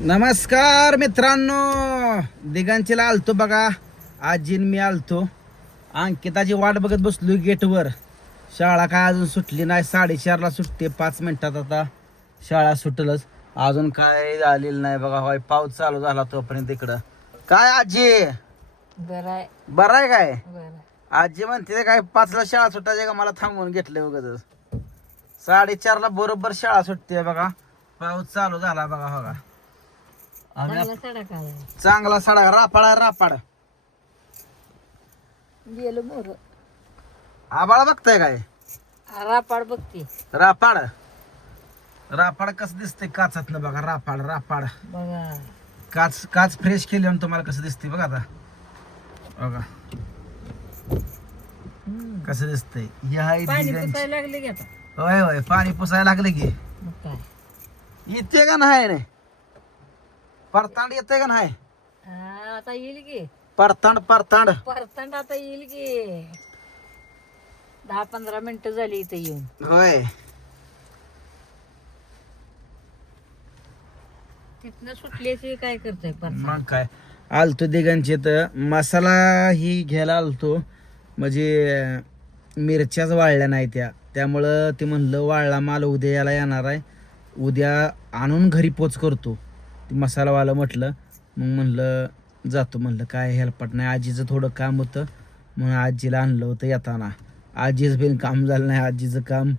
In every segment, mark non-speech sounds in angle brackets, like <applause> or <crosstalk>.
नमस्कार मित्रांनो. दिगांचीला आलतो बघा. आजीन मी आलतो. अंकिताची वाट बघत बसलो गेटवर. शाळा काय अजून सुटली नाही. साडेचारला सुटते. पाच मिनिटात आता शाळा सुटलच. अजून काय झालेलं नाही बघा. होय पाऊस चालू झाला तोपर्यंत इकडं. काय आजी? बरं आहे. बरं आहे काय? आजी म्हणते काय पाचला शाळा सुटायची का? मला थांबवून घेतले उगाच साडेचारला बरोबर शाळा सुटते बघा. पाऊस चालू झाला बघा बघा आम्ही चांगला सडक आला चांगला सडा रापाड रापाड गेलो मोर. आबाळा बघताय काय? रापाड बघते. रापाड रापाड कसं दिसतंय काचात बघा रापाड रापाड बघा. काच काच फ्रेश केली तुम्हाला कसं दिसतंय बघा आता. बघा. हम्म. कसं दिसतंय? आहे पाणी. पुसायला लागले की आता? होय होय पाणी पुसायला लागले की. मग काय? येते का नाही रे? परतांड येते का नाही? हा, आता येईल की. परतांड परतांड. परतंड आता येईल की. दहा पंधरा मिनिटं झाली इथं येऊन. होय. तिथनं सुटल्याची काय करतोय परत मग काय? आलतो दिगांचे तर मसाला ही घ्यायला आलतो. म्हणजे अं, मिरच्याच वाळल्या नाही त्या. त्यामुळं ते म्हणलं वाळला माल उद्या याला येणार आहे. उद्या आणून घरी पोच करतो. ते मसालावालं म्हटलं मग म्हणलं जातो म्हणलं काय हेल्पट नाही आजीचं थोडं काम होतं. म्हणून आजीला आणलं होतं येताना. आजीचं बिन काम झालं नाही आजीचं काम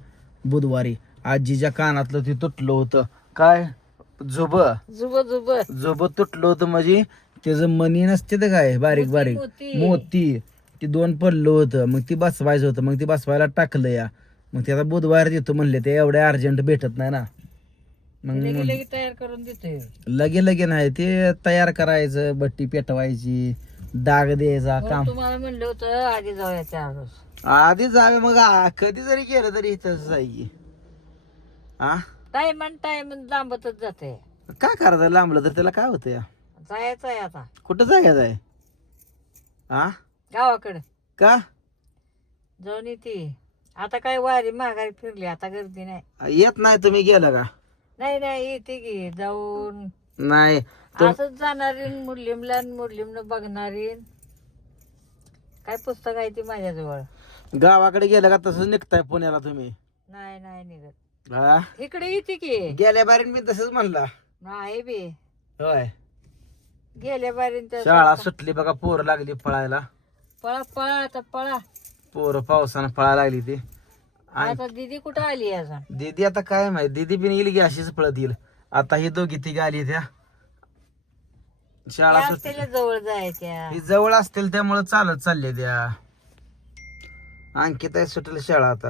बुधवारी. आजीच्या कानातलं ते तुटलं होतं. काय? झोबं. जुब जुब जोब तुटलं होतं म्हणजे त्याचं मनी नसते तर काय? बारीक बारीक. मोती. मोती. ते दोन पडलं होतं. मग ती बसवायचं होतं. मग ती बसवायला टाकलं या. मग ते आता बुधवार देतो म्हणले ते एवढ्या अर्जंट भेटत नाही ना. मग लगे तयार करून देतोय लगे लगे नाही ते तयार करायचं बट्टी पेटवायची डाग द्यायचा म्हणून काम. तुम्हाला म्हणलं होतं आधी जाऊया चार आधी जावे मग कधी जरी गेलं तरी इथंच जाई. आ? टाइम आणि टाइम लांबतच जाते. काय करायचं लांबलं तर त्याला काय होतं या? जायचं आहे आता. कुठं जायचं आहे? आ? गावाकडे. का? जाऊन येते. आता काय वारी माघारी फिरली आता गर्दी नाही. येत नाही तुम्ही गेलं का? नाही नाही येते की जाऊन. नाही तुम- असंच जाणारी मुर्लिमला मुर्लिमनं बघणारी. काय पुस्तक आहे ती माझ्याजवळ? गावाकडे गेलं का तसंच निघताय पुण्याला तुम्ही? नाही नाही निघत. हा? इकडे येते की गेल्या बारीन मी तसंच म्हणला. नाही बी. होय. गेल्या बारीन शाळा सुटली बघा पोरं लागली पळायला. पळा पळा आता पळा. पोरं पावसानं पळायला लागली ती. आता दिदी कुठं आली दीदी आता काय माहिती? दीदी बिन येईल की अशीच पळत येईल. आता ही दोघी तिघी आली त्या. शाळा जवळ जायच्या. ही जवळ असतील त्यामुळे चालत चालले त्या. अंकित सुटली शाळा आता.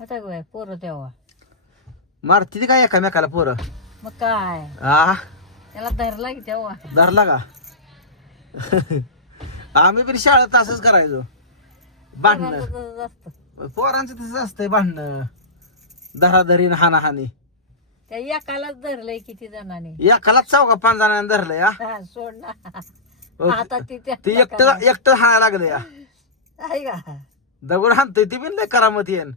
आता काय पोरं तेव्हा? मारती ती काय एकामेकाला पोरं? मग काय? आ? त्याला धरला की तेव्हा? धरला का? <laughs> आम्ही पण शाळेत असंच करायचो. भांडणं. पोरांचं तसंच असतंय भांडणं. धराधरीन हानाहानी त्या एकालाच धरलंय किती जणांनी. एकालाच चौका पाच जणांनी धरलं या हा, सोड ना. आता ती त्या ते एकटं एकटं हाणायला लागलं या आहे का? दगड हाणतोय ती बिन लय करामत येन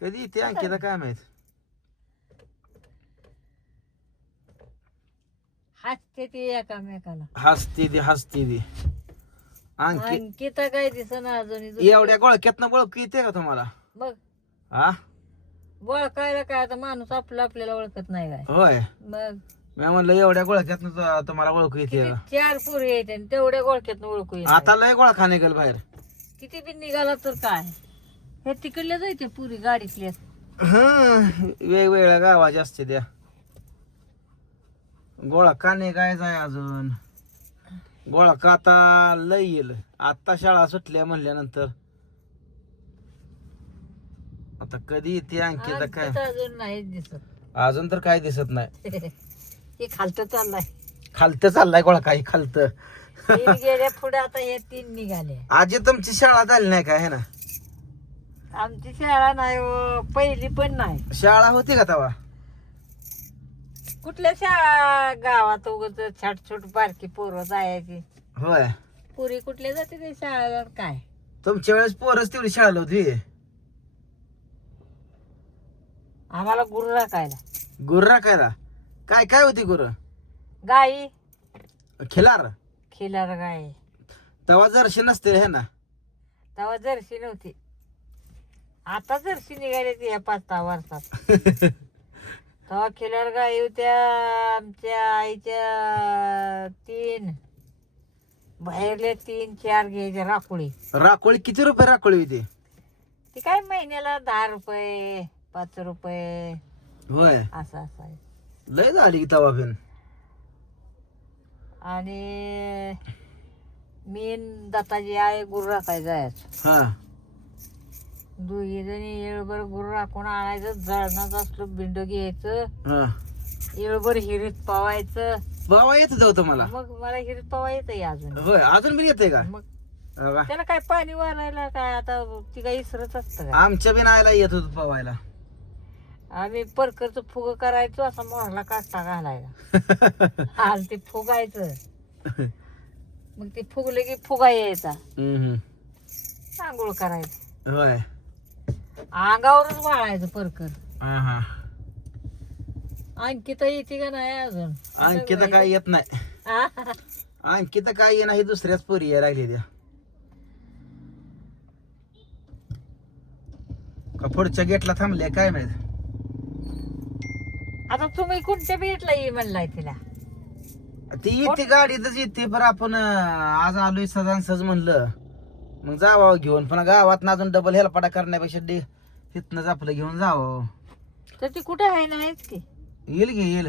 कधी ते अंकिता काय माहीत? हसते ती एकामेकाला. हसती ती हसती ती. अंकी अंकिता काय दिसना अजून एवढ्या गोळक्यातनं गोळख येते का तुम्हाला? मग? हा? ओळखायला काय आता माणूस आपलं आपल्याला ओळखत नाही काय? होय. मग? मी म्हणलं एवढ्या गोळक्यातनं तु- तुम्हाला ओळख येते किती का? चार पुरी आहेत आणि तेवढ्या गोळक्यात ओळखू येत आता लय गोळखा निघेल बाहेर. नाही. किती बी निघाला तर काय? हे तिकडल्या जायचे पुरी गाडीतल्या हं, वेगवेगळ्या गावाच्या असते त्या. गोळा का काय जाय अजून. गोळा का आता लय येईल आता शाळा सुटल्या म्हणल्यानंतर. आता कधी ते अंकिता काय? अंकिता अजून नाही दिसत. अजून तर काय दिसत नाही. <laughs> हे खालतं चाललाय. खालतं चाललाय गोळा काही खालतं तीन गेल्या पुढे आता हे तीन निघाले. आजी तुमची शाळा झाली नाही का हे ना? आमची शाळा नाही हो, पहिली पण नाही. शाळा होती का तेव्हा कुठल्या शाळा गावात उगत छाट छोट बारकी पोरं जायची? होय. पुरी कुठल्या जाते ते शाळेला काय? तुमच्या वेळेस पोरच तेवढी शाळा होती. आम्हाला गुरु राखायला. गुर राखायला? काय काय होती गुर? गाई. खिलार. खिलार गाय तवा जर्शी नसते हे ना? तेव्हा जर्सी नव्हती. आता जर्सी निघाली ती या पाच सहा वर्षात. <laughs> तेव्हा खिलार गाई होत्या आमच्या आईच्या तीन. बाहेरले तीन चार घ्यायच्या राखोळी. राखोळी किती रुपये राखोळी होती? ती काय महिन्याला दहा रुपये पाच रुपये. होय. असं असं आहे. लय झाली की तवा फेन आणि मी दत्ताजी आहे गुरु राखायला जायचं. हा. दोघी जणी येळभर गुरु राखून आणायचं जळणाचं असलं बिंड घ्यायचं हा. येळभर हिरीत पवायचं. बाबा येत जाऊ तुम्हाला मग मला हिरीत पवा येतंय अजून. होय अजून बी येते का? मग हो का? त्याला काय पाणी वारायला काय आता ती काही इसरत असतं का? आमच्या बी नायला येत होत पवायला. आम्ही परकरचं फुग करायचो असा मोहरला काष्टा घालायला. <laughs> आणि ते फुगायचं. मग ते फुगलं की फुगा यायचा. हम्म, आंघोळ करायचं. होय. अंगावरच वाळायचं परकर. हा हा अंकिता येते का नाही अजून? अंकिता काय येत नाही. आ? अंकिता काय ये नाही दुसऱ्याच पोरी यायला लागली त्या. का पुढच्या गेटला थांबले काय माहीत? आता तुम्ही कोणत्या भेटला ये म्हणलाय तिला? ती येते गाडीतच येते पण आपण अं, आज आलोय सजान सज म्हणलं. मग जावं घेऊन. पण गावात अजून डबल हेलपाटा करण्यापेक्षा डे तिथनच आपलं घेऊन जावं तर ती कुठे आहे नाहीच की? येईल की येईल.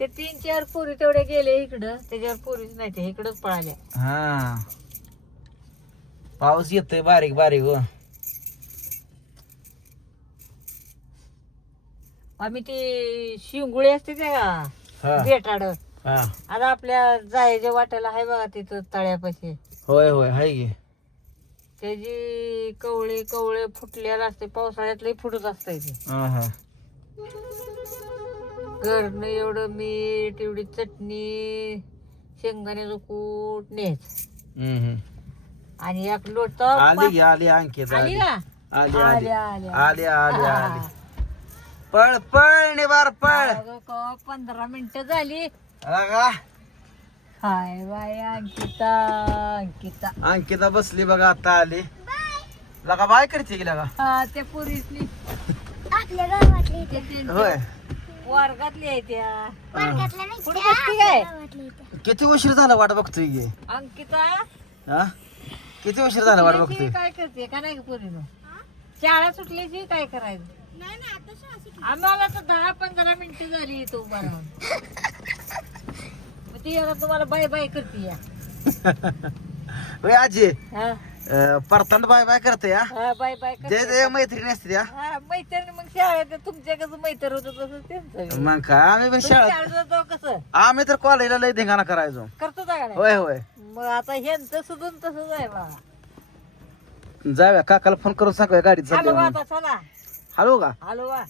ते तीन चार पोरी तेवढे गेले इकडं. त्याच्यावर पोरीच नाही ते इकडंच पळाल्या. हा. पाऊस येतोय बारीक बारीक हो. आम्ही ती शिंगुळी असते त्या हा. बेटाड हा. आता आपल्या जायच्या वाट्याला आहे बघा तिथं तळ्यापाशी. होय होय हाय की. त्याची कवळे कवळे फुटलेला असते पावसाळ्यात लई फुटत असते ते. हा हा. घरनं एवढं मीठ एवढी चटणी शेंगदाण्याचं कूट हम्म, हम्म. आणि एक लोट आली की आली अंकित आली आली. का? आली आली आली. आली आली. आली आली पळ पळ निवार पळ. अगं पंधरा मिनिटं झाली. लगा हाय बाय अंकिता अंकिता. अंकिता बसली बघा आता आली. लगा बाय करते की लगा? हा त्या पोरीसनी आपल्या गावातली होय. वर्गातली आहे त्या. बसती काय किती उशीर झाला वाट बघतोय की? अंकिता? हा? किती उशीर झाला वाट बघतोय? काय करते? का नाही पोरीनं? शाळा सुटल्याची काय करायचं? आम्हाला तर दहा पंधरा मिनिटं झाली इथं उभा राहून. <laughs> ती आता तुम्हाला बाय बाय करते या. <laughs> होय आजी? हा. अं, परतांड बाय बाय करते हा, बाय बाय करते. जे मैत्रिणी असते त्या हा मैत्रीण मग शाळेत तुमच्या कसं मैत्र होतं तसं त्यांचं. मग काय आम्ही पण शाळेत शाळेत जातो कसं? आम्ही तर कॉलेजला लय धिंगाणा करायचो. करतो का नाही? होय होय. मग आता ह्यांचं सुधून तसंच आहे बा. जाऊया काकाला फोन करून सांगूया गाडीत हॅलो चाललोय आता चला. हॅलो का? हॅलो वा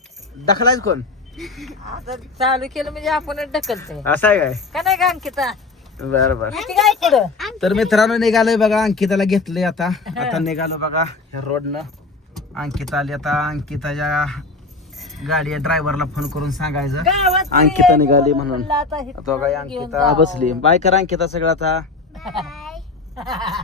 दखलायच कोण? आता चालू केलं म्हणजे आपणच ढकलतोय. असं आहे काय? का नाही का अंकिता? बर बर. किती काय पुढं? तर मित्रांनो निघालोय बघा अंकिताला घेतलंय आता. आता निघालो बघा ह्या रोडनं. अंकिता आली आता. अंकिताच्या गाडी ड्रायव्हरला फोन करून सांगायचं. अंकिता निघाली म्हणून आता काय अंकिता. बसली. बाय कर अंकिता सगळं आता. <laughs>